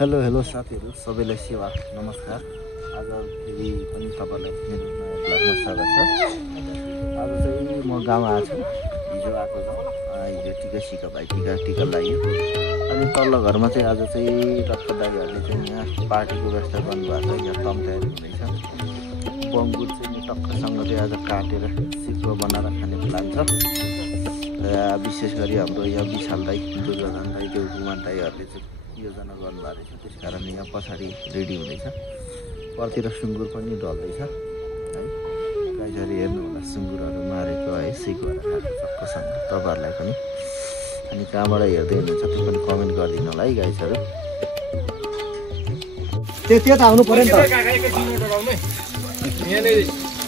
Hello साथीहरु सबैलाई सेवा नमस्कार। आज फेरि पनि तपाईलाई मेरो नयाँ ब्लगमा स्वागत छ। आज चाहिँ म गाउँ आएको छु। हिजो आएको छ। हिजो टिका सिका भाइ टिका लाग्यो। अनि तल्लो घरमा चाहिँ आज चाहिँ टक्क दाइहरुले चाहिँ यहाँ पार्टीको व्यवस्था गर्नुभएको छ। यहाँ तम तयारी हुँदैछ। बङ्गुर चाहिँ टक्कसँग चाहिँ आज काटेर सिक्रो बनाएर खाने प्लान छ। विशेष गरी हाम्रो यहाँ विशाल दाइ, दुर्योधन दाइ, देवकुमार दाइहरुले चाहिँ योजना गर्नुभएको रहेछ। त्यसकारण यहाँ पछाडि रेडी हुँदैछ। परतिर सुँगुर पनि ढल्दैछ है। गाईहरू हेर्नु होला, सुँगुरहरू मारेको है, सिकबाट खाएको चक्कसँग तपाईहरुलाई पनि। अनि कहाँबाट हेर्दै हुनुहुन्छ त्यो पनि कमेन्ट गरिदिनु होला है गाइसहरु। त्यो त आउनु पर्यो नि त। यहाँले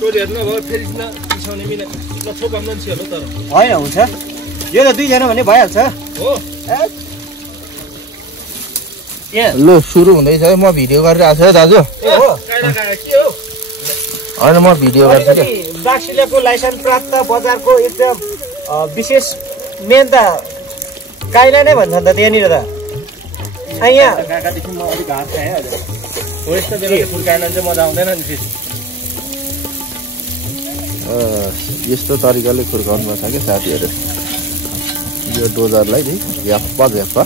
टोल हेर्नु भयो फेरि पिछाउने मिले नछोप मान्छे होला तर होइन हुन्छ। यो त दुईजना भने भइहाल्छ हो। ल सुरु हुँदैछ है। म भिडियो गरिरहेको छु है दाजु। होइन म भिडियो गर्छु के। डाक्सिलेको लाइसेन्स प्राप्त बजारको एकदम विशेष मेन त काइला नै भन्छ त त्यहाँनिर त। यहाँ काकादेखि म अलिक घाँस खाएँ हजुर। हो यस्तो बेला फुल काट्न चाहिँ मजा आउँदैन नि फेरि। यस्तो तरिकाले खुर्काउनु पर्छ क्या साथीहरू। यो डोजरलाई चाहिँ झ्याप्पा झ्याप्पा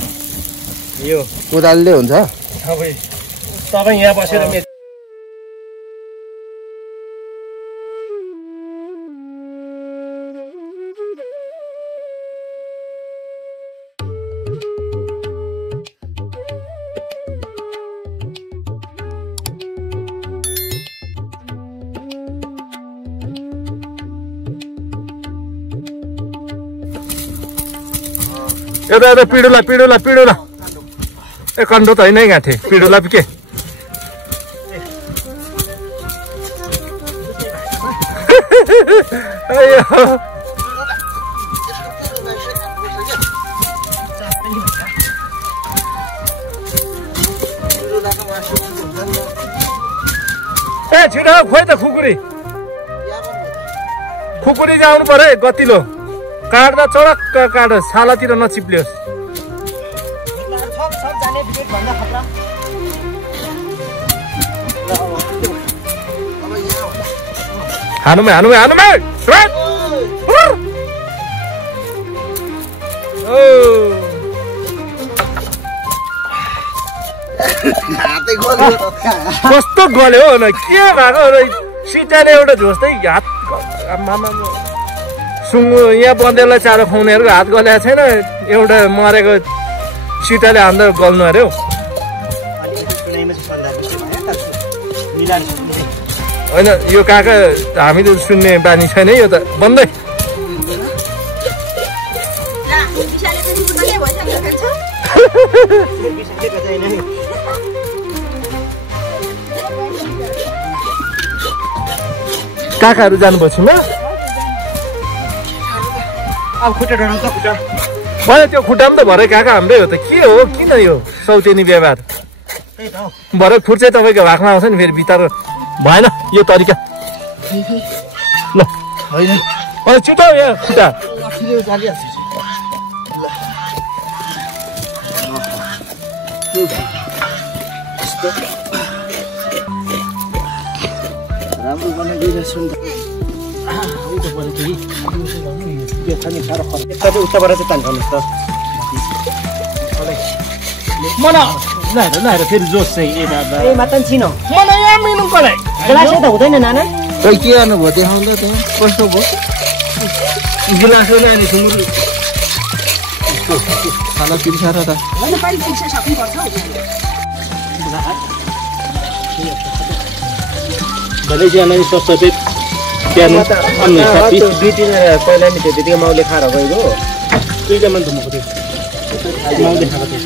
यो कोदालले हुन्छ। तपाईँ यहाँ बसेर एउटा पिडुला ए कन्डो त होइन है गाँठे पिडुला के ए छिटो खोइ त खुकुरी जाउनु पर्यो गतिलो काट्दा चडक्क काट छालातिर नचिप्लियोस्। हानुमै कस्तो गल्यो हो न के भएको सिटाले एउटा झोस्तै हात सुँगु यहाँ बन्देललाई चारो खुवाउनेहरूको हात गलेको छैन। एउटा मरेको सिटाले हान्दा गल्नु अरे हौ। होइन यो काका हामीले सुन्ने बानी छैन यो त बन्दै। काकाहरू जानुभयो छिमा। अब खुट्टा डढाउँछ खुट्टा। मैले त्यो खुट्टा पनि त भरे काका हाम्रै हो त के हो किन यो सौतेनी व्यवहार। भरे खुट चाहिँ तपाईँको भागमा आउँछ नि फेरि भित्र भएन यो तरिका। ल होइन अनि छिटो यहाँ खुट्टा राम्रो बनाइदिएछ नि त। उताबाट चाहिँ तान्नुहोस् त। नहेर फेरि जोस चाहिँ ए मात्र छिनो मलाई यहाँ मिल्नु पर्यो। ग्लासै त हुँदैन नाना। खै के गर्नुभयो देखाउँदा त्यहाँ कस्तो भयो गिलास नानी सुँगुर खाना पिर्साएर त भले चाहिँ अनि सबै प्यानो पहिला नि त्यतिकै माउले खाएर गएको दुईटा मान्छे म खोजेँ माउले खाएको थियो।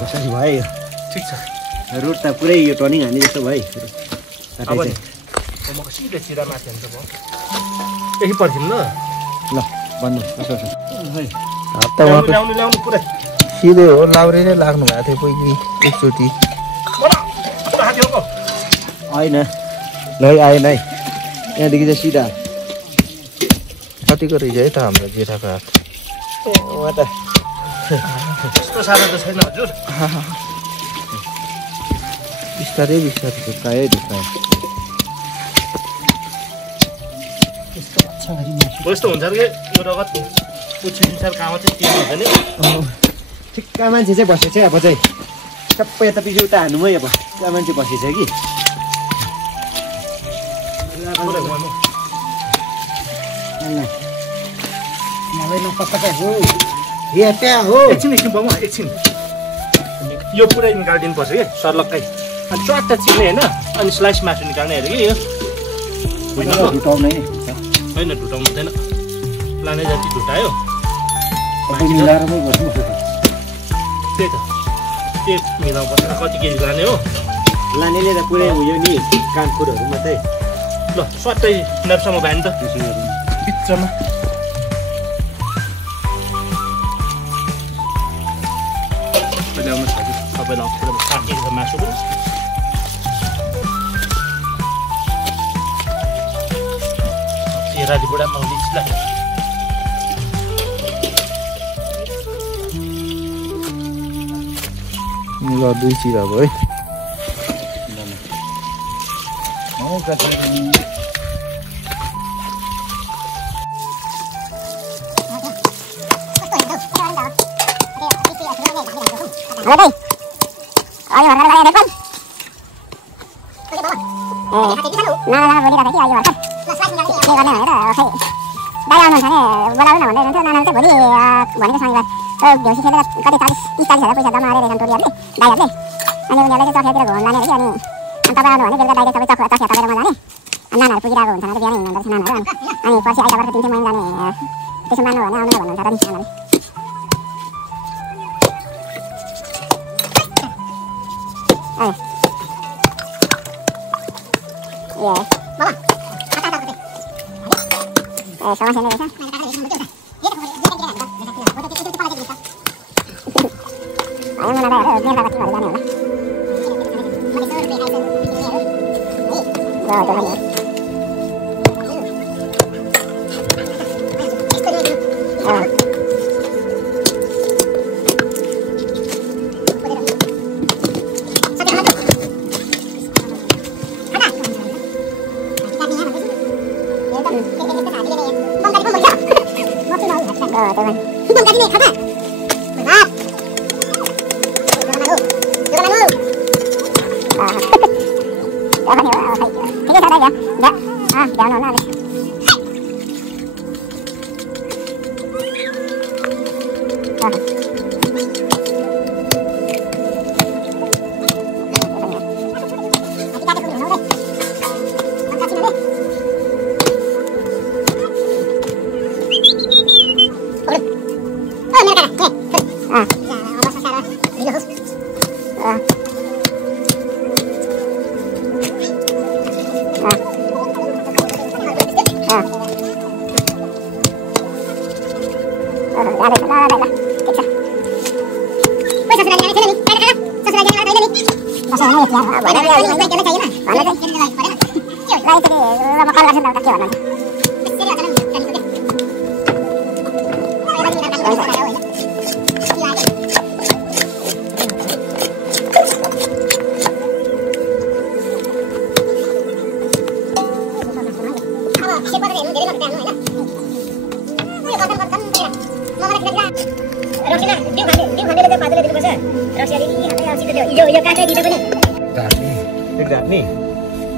कसरी भयो ठिक छ। रोड त पुरै यो टर्निङ हाने जस्तो भयो। अब नि म सिधै सिधा माथि हान्छ भयो यही पर्खिनु ल। ल भन्नु ल्याउनु पुरै सिधै हो लाउरे नै लाग्नु भएको थियो पहिली एकचोटि। होइन लै आएन है यहाँदेखि चाहिँ सिधा कतिको रहेछ है त हाम्रो जेठाको हात उहाँ त त्यस्तो साह्रो त छैन हजुर बिस्तारै बिस्तारै ढुक्कायो ढुक्कायो यस्तो हुन्छ कि यो रगत पुच्छिन्छ काममा चाहिँ त्यो हुन्छ नि ठिक्का मान्छे चाहिँ बसेछ अब चाहिँ सबै यता पछि उता हान्नु अब ठिक्का मान्छे बसेछ कि मलाई नपत्ता हो यहाँ त्यहाँ हो एकछिन बाबु एकछिन यो पुरै निकालिदिनु पर्छ कि सर्लक्कै अनि च्वाट्ट चिर्ने होइन अनि स्लाइस मासु निकाल्ने अरे कि यो ढुटाउने होइन ढुटाउनु हुँदैन लाने जति ढुटायो मिलाएर पो गर्नु त्यही त त्यो मिलाउनु पर्छ कति केजी लाने हो लानेले त पुरै उयो नि कानपुरहरू मात्रै ल स्वाट्टै नर्सम्म भयो नि त बिचमा सबैलाई अप्ठ्यारो काटिएको छ मासु पनि राजी बुढा मौलिसलाई ल 2 चिरा भयो है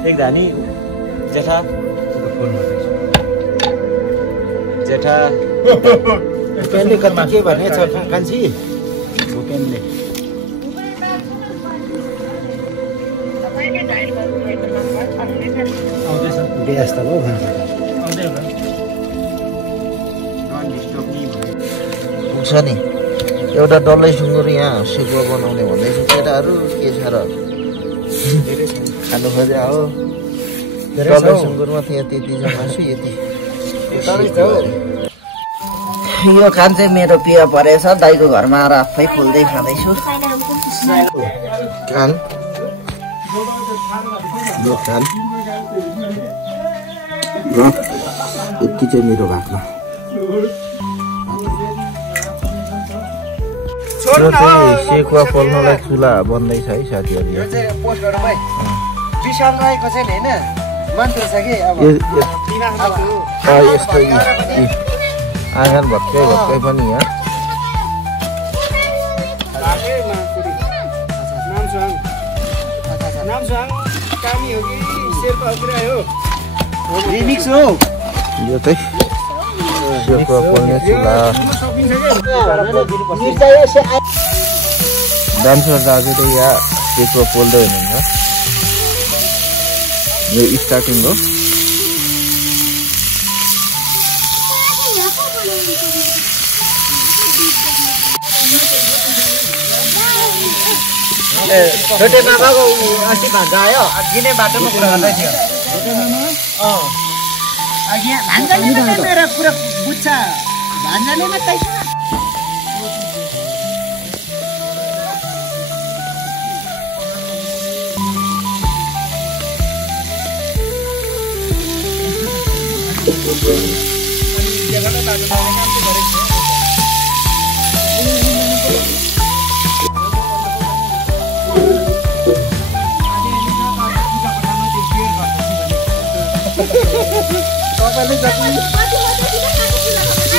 एक धानी जेठा जेठा भुपेनले कति के भने छ कान्छी भुपेनले व्यस्त भयो पुग्छ नि एउटा डल्लै सुँगुर यहाँ सेकुवा बनाउने भन्दैछु केटाहरू के छ र खानु खोजे हो डल्लै सुँगुरमा त्यहाँ त्यति छ मासु यति यो खान चाहिँ मेरो पिया परेछ दाइको घरमा आएर आफै फुल्दै खाँदैछु खान दोकान र यति चाहिँ मेरो भागमा यो चाहिँ सेकुवा पोल्नलाई चुला बन्दैछ है साथीहरू। यो चाहिँ पोस्ट गरौँ है। विशाल रहेको छैन हैन, मन्त्र छ कि अब यस्तो आँगन भत्कै भत्कै पनि यहाँ रिमिक्स हो यो चाहिँ सेकुवा पोल्ने चुला। डान्सर दाजु चाहिँ यहाँ सेकुवा पोल्दै हुनुहुन्छ। यो स्टार्टिङ हो। छोटे मामाको अस्ति भान्जा आयो, गिने बाटोमा कुरा गर्दै थियो। भान्जाले मेरो कुरा बुझ्छ, भान्जाले मात्रै तपाईँले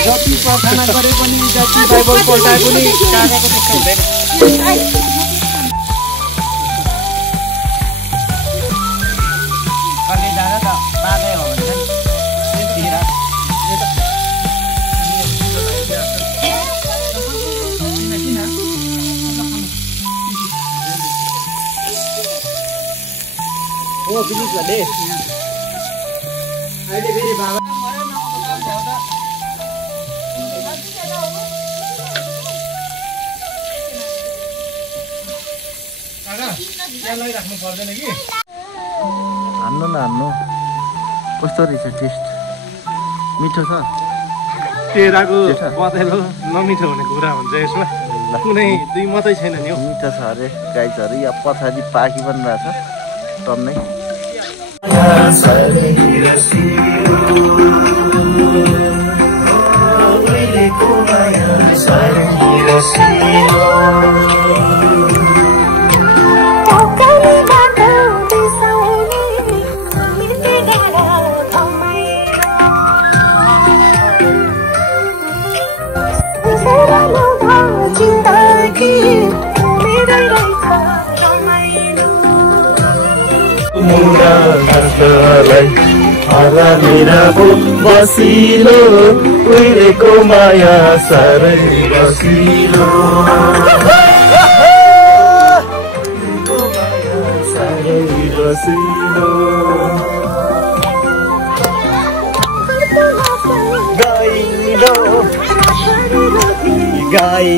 जति प्रार्थना गरे पनि जति बाइबल पढाए पनि कागजको त्यस्तो हुँदैन। कहिले जाँदा त बाधै हो भने ओ बिलिभ गर्ने अहिले फेरि बाबा हान्नु न हान्नु कस्तो रहेछ टेस्ट? मिठो छ? तेराको बतेलो नमिठो हुने कुरा हुन्छ यसमा, कुनै दुई मात्रै छैन नि हौ। मिठो छ अरे गाईहरू या पछाडि पाकी पनि रहेछ टन्नै। बसिलो उहिलेको माया साह्रै बसिलो साह्रै बसिलो गाइलो गाइ